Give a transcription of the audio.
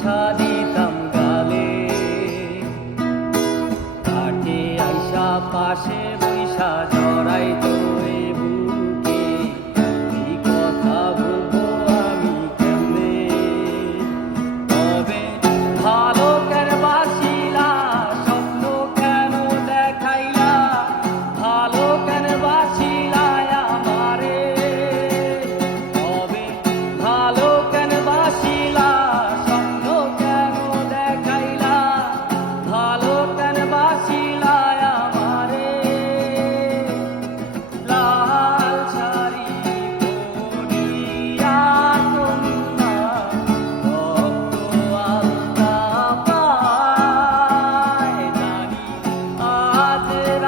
গামছা দিতাম গালে। কাঠে আইসা পাশে বৈশা জড়াই তোরে I did.